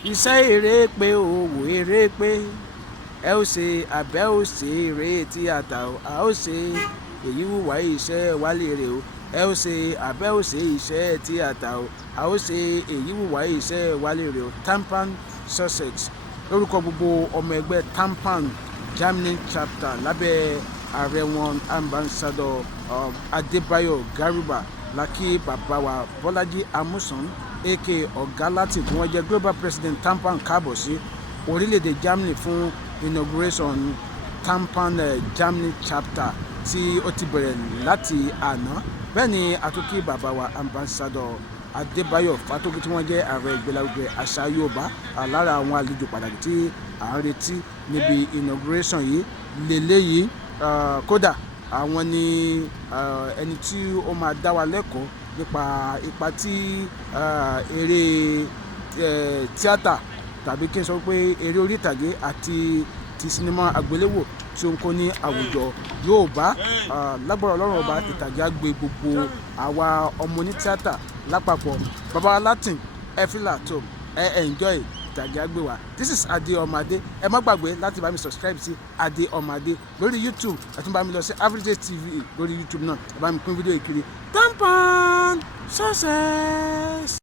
iṣẹ́ èrè pé òwò èrè pé ẹ ó ṣe àbẹ́ ó ṣe eré tíátà a ó ṣe èyí wùwà iṣẹ́ wálé rè o ẹ ó ṣe àbẹ́ ó ṣe iṣẹ́ tíátà a ó ṣe èyí wùwà iṣẹ́ wálé rè o. Tampan Sussex lórúkọ gbogbo ọmọ ẹgbẹ́ Tampan Jamaní chapter lábẹ́ ààrẹ wọn ambassador Adébáyọ̀ Garuba lákì bàbá wa Bolaji Amusan aka ọ̀gá Látìn tí wọ́n jẹ́ global president Tampan káàbọ̀ sí orílẹ̀-èdè Germany fún inauguration Tampan Germany chapter tí ó ti bẹ̀rẹ̀ láti àná. Bẹ́ẹ̀ ni àtúnkì bàbá wa ambassador Adébáyọ̀ Fátókí tí wọ́n jẹ́ ààrẹ ìgbélárugẹ àṣà Yorùbá lára àwọn àlejò pàtàkì tí à ń retí níbi inauguration yìí lélẹ́yìí. Kódà àwọn ni ẹni tí ó máa dá wa lẹ́kọ̀ọ́ nípa ipa tí eré tíátà tàbí kí n sọ pé eré orí ìtàgé àti ti sinimá àgbéléwò tí ó ń kó ní àwùjọ Yorùbá. Lágbára Ọlọ́run ọba ìtàgé á gbé gbogbo àwa ọmọ oní tíátà lápapọ̀. Bàbá Látìn ẹ fílà tó ẹ enjoy ìtàgé á gbé wa. This is Adé Ọmọ Adé. Ẹ má gbàgbé láti bá mi subscribe sí Adé Ọmọ Adé lórí YouTube. Ẹ tún bá mi lọ sí Average TV lórí YouTube náà. Ẹ bá mi pín fídíò ìkiri. Tampan Success.